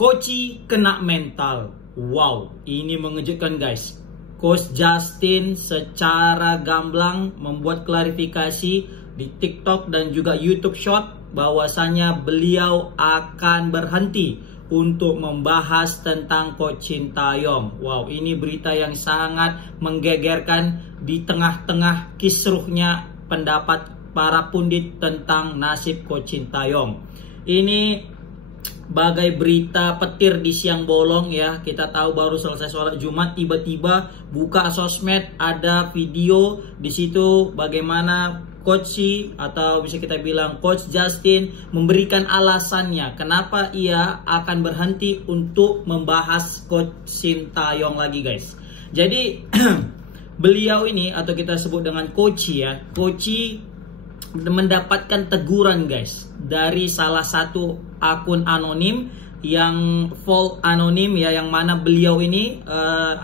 Koci kena mental. Wow, ini mengejutkan guys. Coach Justin secara gamblang membuat klarifikasi di TikTok dan juga YouTube Short bahwasanya beliau akan berhenti untuk membahas tentang Coach Sintayong. Wow, ini berita yang sangat menggegerkan di tengah-tengah kisruhnya pendapat para pundit tentang nasib Coach Sintayong. Ini bagai berita petir di siang bolong ya. Kita tahu baru selesai sholat Jumat, tiba-tiba buka sosmed, ada video di situ bagaimana Coach atau bisa kita bilang Coach Justin memberikan alasannya kenapa ia akan berhenti untuk membahas Coach Sintayong lagi guys. Jadi beliau ini atau kita sebut dengan Coach ya, Coach mendapatkan teguran guys dari salah satu akun anonim yang full anonim ya, yang mana beliau ini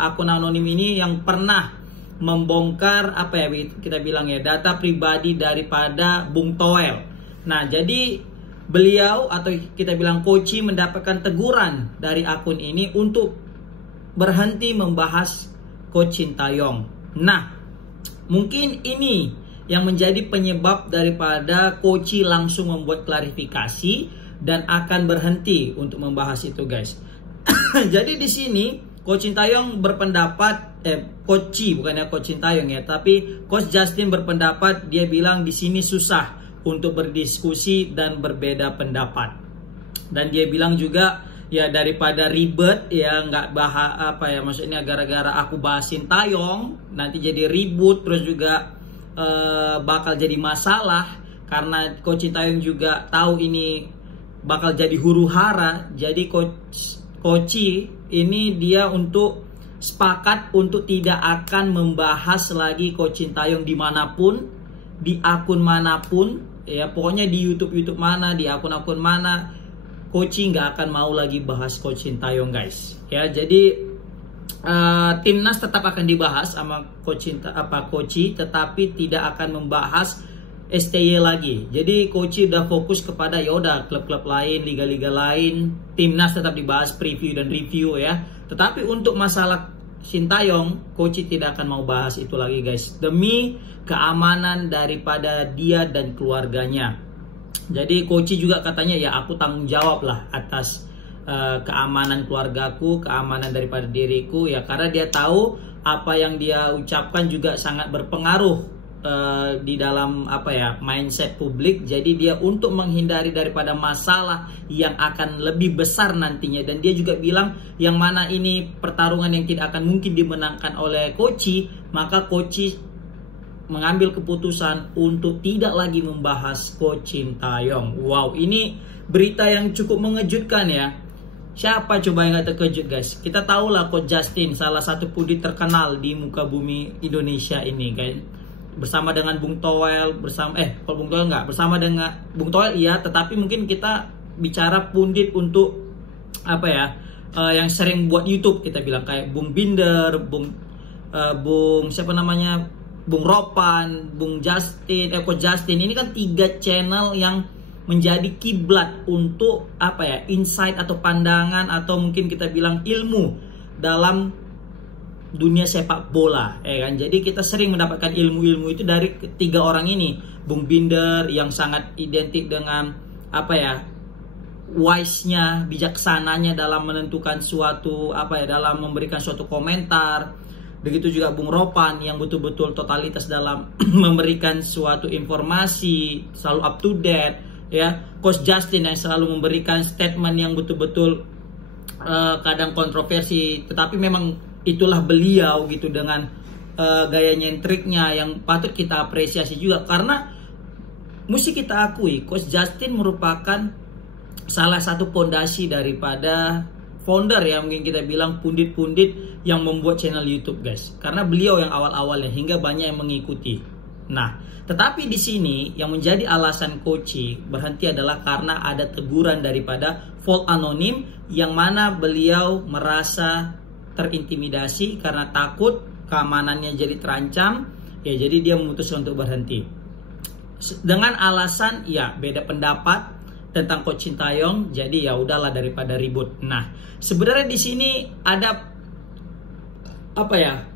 akun anonim ini yang pernah membongkar apa ya kita bilang ya, data pribadi daripada Bung Toel. Nah, jadi beliau atau kita bilang Coach mendapatkan teguran dari akun ini untuk berhenti membahas Coach Sintayong. Nah, mungkin ini yang menjadi penyebab daripada Coach langsung membuat klarifikasi dan akan berhenti untuk membahas itu guys. Jadi di sini Coach Sintayong berpendapat Coach bukannya Coach Sintayong ya, tapi Coach Justin berpendapat, dia bilang di sini susah untuk berdiskusi dan berbeda pendapat. Dan dia bilang juga ya daripada ribet ya, nggak bahas apa ya, maksudnya gara-gara aku bahas Sintayong nanti jadi ribut terus juga bakal jadi masalah karena Coach Sintayong juga tahu ini bakal jadi huru-hara. Jadi Coach ini dia untuk sepakat untuk tidak akan membahas lagi Coach Sintayong dimanapun, di akun manapun ya, pokoknya di YouTube mana, di akun-akun mana, Coach nggak akan mau lagi bahas Coach Sintayong guys ya. Jadi timnas tetap akan dibahas sama Coach tetapi tidak akan membahas STY lagi. Jadi Coach udah fokus kepada ya udah klub-klub lain, liga-liga lain. Timnas tetap dibahas, preview dan review ya. Tetapi untuk masalah Sintayong, Coach tidak akan mau bahas itu lagi guys, demi keamanan daripada dia dan keluarganya. Jadi Coach juga katanya ya aku tanggung jawab lah atas keamanan keluargaku, keamanan daripada diriku ya, karena dia tahu apa yang dia ucapkan juga sangat berpengaruh di dalam apa ya, mindset publik. Jadi dia untuk menghindari daripada masalah yang akan lebih besar nantinya, dan dia juga bilang yang mana ini pertarungan yang tidak akan mungkin dimenangkan oleh Coach, maka Coach mengambil keputusan untuk tidak lagi membahas Coach Sintayong. Wow, ini berita yang cukup mengejutkan ya. Siapa coba yang gak terkejut guys? Kita tahu lah Coach Justin salah satu pundit terkenal di muka bumi Indonesia ini kan. Bersama dengan Bung Toel, kalau Bung Toel enggak, bersama dengan Bung Toel iya, tetapi mungkin kita bicara pundit untuk apa ya, yang sering buat YouTube, kita bilang kayak Bung Binder, Bung siapa namanya, Bung Ropan, Bung Justin, Coach Justin. Ini kan 3 channel yang menjadi kiblat untuk apa ya, insight atau pandangan atau mungkin kita bilang ilmu dalam dunia sepak bola ya kan. Jadi kita sering mendapatkan ilmu-ilmu itu dari 3 orang ini. Bung Binder yang sangat identik dengan apa ya, wise-nya, bijaksananya dalam menentukan suatu apa ya, dalam memberikan suatu komentar. Begitu juga Bung Ropan yang betul-betul totalitas dalam memberikan suatu informasi, selalu up to date ya. Coach Justin yang selalu memberikan statement yang betul-betul kadang kontroversi, tetapi memang itulah beliau gitu, dengan gayanya yang triknya yang patut kita apresiasi juga. Karena mesti kita akui Coach Justin merupakan salah satu fondasi daripada founder ya, mungkin kita bilang pundit-pundit yang membuat channel YouTube guys, karena beliau yang awal-awalnya hingga banyak yang mengikuti. Nah, tetapi di sini yang menjadi alasan Coach berhenti adalah karena ada teguran daripada Volt Anonim, yang mana beliau merasa terintimidasi karena takut keamanannya jadi terancam ya, jadi dia memutuskan untuk berhenti dengan alasan ya beda pendapat tentang Coach Sintayong. Jadi ya udahlah daripada ribut. Nah, sebenarnya di sini ada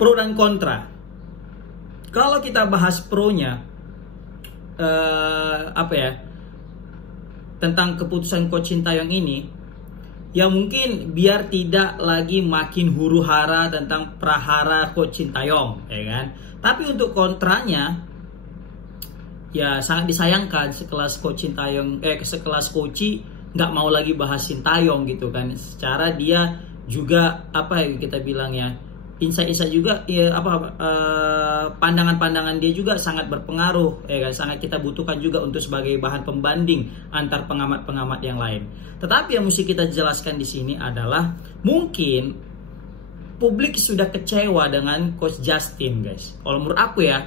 pro dan kontra. Kalau kita bahas pro-nya, tentang keputusan Coach Sintayong ini, ya mungkin biar tidak lagi makin huru-hara tentang prahara Coach Sintayong, ya kan. Tapi untuk kontranya, ya sangat disayangkan sekelas Coach Sintayong, sekelas Coach nggak mau lagi bahas Sintayong gitu kan. Secara dia juga kita bilang ya, insight juga ya, pandangan-pandangan dia juga sangat berpengaruh, ya kan? Sangat kita butuhkan juga untuk sebagai bahan pembanding antar pengamat-pengamat yang lain. Tetapi yang mesti kita jelaskan di sini adalah mungkin publik sudah kecewa dengan Coach Justin, guys. Kalau menurut aku ya,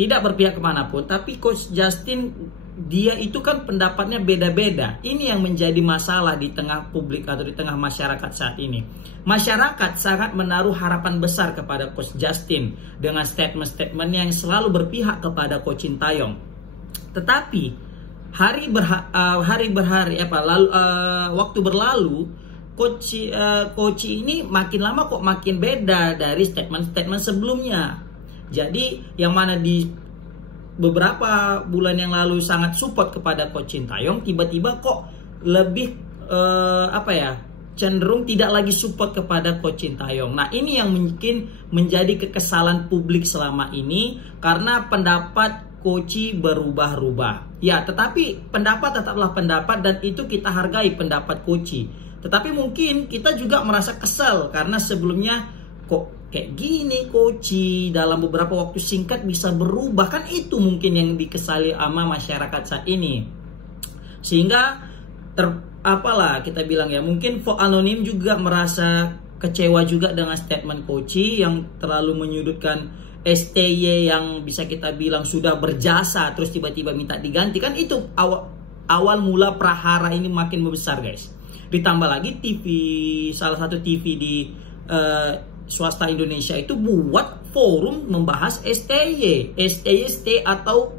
tidak berpihak kemanapun, tapi Coach Justin dia itu kan pendapatnya beda-beda. Ini yang menjadi masalah di tengah publik atau di tengah masyarakat saat ini. Masyarakat sangat menaruh harapan besar kepada Coach Justin dengan statement-statement yang selalu berpihak kepada Coach Sintayong. Tetapi waktu berlalu, Coach ini makin lama kok makin beda dari statement-statement sebelumnya. Jadi yang mana di beberapa bulan yang lalu sangat support kepada Coach Sintayong, tiba-tiba kok lebih cenderung tidak lagi support kepada Coach Sintayong. Nah, ini yang mungkin menjadi kekesalan publik selama ini karena pendapat Coach berubah-ubah. Ya, tetapi pendapat tetaplah pendapat dan itu kita hargai pendapat Coach. Tetapi mungkin kita juga merasa kesal karena sebelumnya kok kayak gini Coach, dalam beberapa waktu singkat bisa berubah. Kan itu mungkin yang dikesali sama masyarakat saat ini. Sehingga kita bilang ya, mungkin Vote Anonim juga merasa kecewa juga dengan statement Coach yang terlalu menyudutkan STY yang bisa kita bilang sudah berjasa terus tiba-tiba minta diganti. Kan itu awal mula prahara ini makin membesar, guys. Ditambah lagi salah satu TV di swasta Indonesia itu buat forum membahas STY stay atau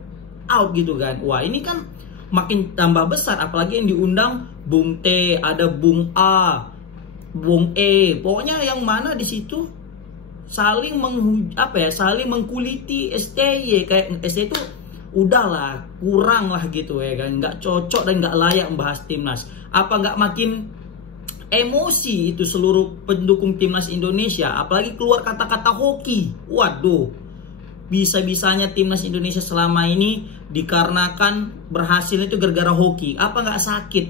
out gitu kan. Wah, ini kan makin tambah besar, apalagi yang diundang Bung T, ada Bung A, Bung E. Pokoknya yang mana di situ saling mengkuliti STY, kayak STY itu udahlah kurang lah gitu ya kan, nggak cocok dan nggak layak membahas timnas. Apa nggak makin emosi itu seluruh pendukung timnas Indonesia, apalagi keluar kata-kata hoki. Waduh, bisa-bisanya timnas Indonesia selama ini dikarenakan berhasil itu gara-gara hoki. Apa nggak sakit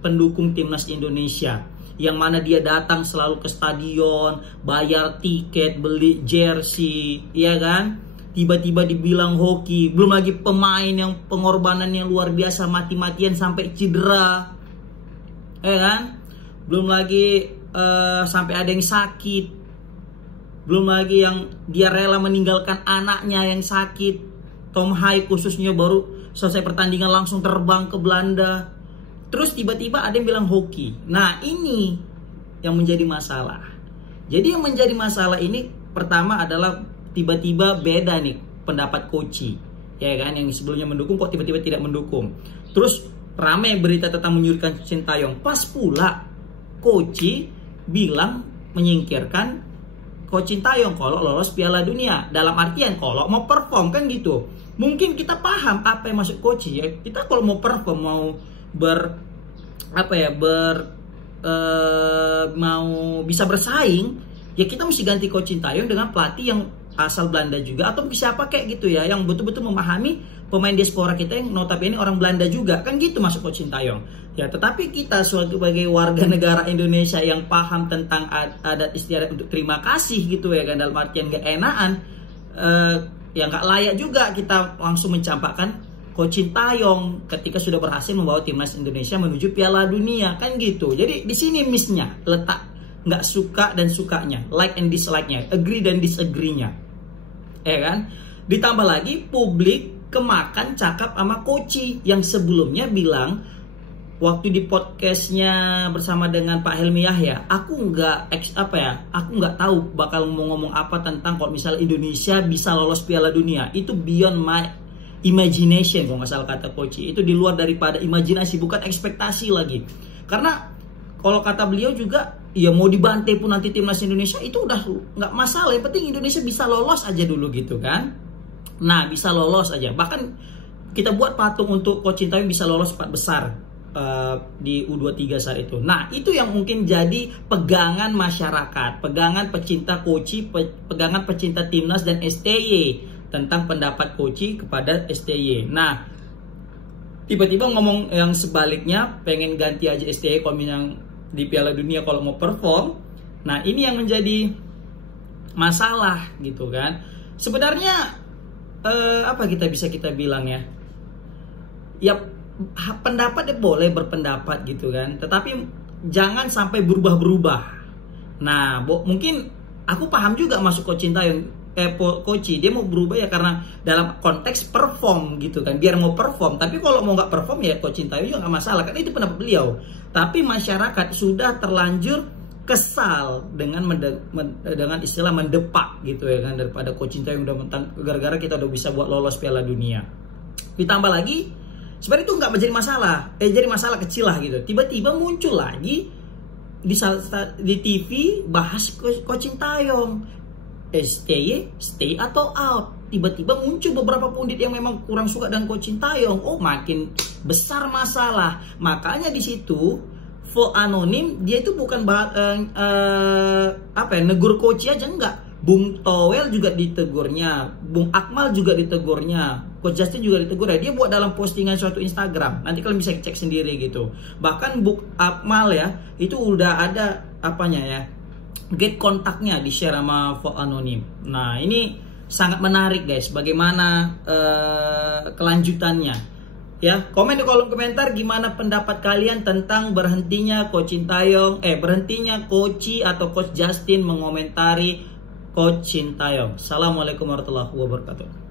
pendukung timnas Indonesia yang mana dia datang selalu ke stadion, bayar tiket, beli jersey, ya kan? Tiba-tiba dibilang hoki. Belum lagi pemain yang pengorbanan yang luar biasa, mati-matian sampai cedera, ya kan? Belum lagi sampai ada yang sakit. Belum lagi yang dia rela meninggalkan anaknya yang sakit. Tom Hai khususnya baru selesai pertandingan langsung terbang ke Belanda. Terus tiba-tiba ada yang bilang hoki. Nah, ini yang menjadi masalah. Jadi yang menjadi masalah ini pertama adalah tiba-tiba beda nih pendapat Coach, ya kan, yang sebelumnya mendukung kok tiba-tiba tidak mendukung. Terus ramai berita tentang menyudutkan Sintayong. Pas pula Coach bilang menyingkirkan Coach Sintayong kalau lolos Piala Dunia. Dalam artian kalau mau perform kan gitu. Mungkin kita paham apa yang maksud Coach ya. Kita kalau mau perform, mau mau bisa bersaing, ya kita mesti ganti Coach Sintayong dengan pelatih yang asal Belanda juga atau siapa kayak gitu ya, yang betul-betul memahami pemain diaspora kita yang notabene orang Belanda juga, kan gitu masuk Coach Sintayong. Ya, tetapi kita sebagai warga negara Indonesia yang paham tentang adat istiadat untuk terima kasih gitu ya kan, dalam artian gak enakan, ya gak layak juga kita langsung mencampakkan Coach Sintayong ketika sudah berhasil membawa timnas Indonesia menuju Piala Dunia, kan gitu. Jadi di sini miss-nya, letak nggak suka dan sukanya, like and dislike-nya, agree dan disagree-nya, ya kan. Ditambah lagi publik kemakan cakap sama Coach yang sebelumnya bilang waktu di podcastnya bersama dengan Pak Helmi Yahya, aku nggak tahu bakal ngomong apa tentang kalau misalnya Indonesia bisa lolos Piala Dunia, itu beyond my imagination, kalau nggak salah kata Koci. Itu di luar daripada imajinasi, bukan ekspektasi lagi. Karena kalau kata beliau juga, ya mau dibantai pun nanti timnas Indonesia itu udah nggak masalah. Yang penting Indonesia bisa lolos aja dulu gitu kan. Nah, bisa lolos aja. Bahkan kita buat patung untuk Coach Sintayong bisa lolos 4 besar di U23 saat itu. Nah, itu yang mungkin jadi pegangan masyarakat, pegangan pecinta Koci, pegangan pecinta timnas dan STY tentang pendapat Koci kepada STY. Nah, tiba-tiba ngomong yang sebaliknya, pengen ganti aja STY kalau yang di Piala Dunia kalau mau perform. Nah, ini yang menjadi masalah gitu kan. Sebenarnya apa kita bilang ya? Ya, pendapat boleh berpendapat gitu kan, tetapi jangan sampai berubah-berubah. Nah, mungkin aku paham juga masuk Coach Sintayong, Koci dia mau berubah ya karena dalam konteks perform gitu kan, biar mau perform. Tapi kalau mau nggak perform ya Coach Sintayong juga nggak masalah, karena itu pendapat beliau. Tapi masyarakat sudah terlanjur kesal dengan istilah mendepak gitu ya kan, daripada Coach Sintayong udah gara-gara kita udah bisa buat lolos Piala Dunia. Ditambah lagi sebenarnya itu nggak menjadi masalah, jadi masalah kecil lah gitu. Tiba-tiba muncul lagi di TV bahas Coach Sintayong, stay atau out. Tiba-tiba muncul beberapa pundit yang memang kurang suka dengan Coach Sintayong. Oh, makin besar masalah. Makanya di situ Vote Anonim dia itu bukan negur Koci aja, enggak. Bung Towel juga ditegurnya, Bung Akmal juga ditegurnya, Coach Justin juga ditegur ya. Dia buat dalam postingan suatu Instagram. Nanti kalian bisa cek sendiri gitu. Bahkan Bung Akmal ya, itu udah ada get kontaknya di share sama Vote Anonim. Nah, ini sangat menarik guys, bagaimana kelanjutannya. Ya, komen di kolom komentar gimana pendapat kalian tentang berhentinya Coach Sintayong, berhentinya Koci atau Coach Justin mengomentari Coach Sintayong. Assalamualaikum warahmatullahi wabarakatuh.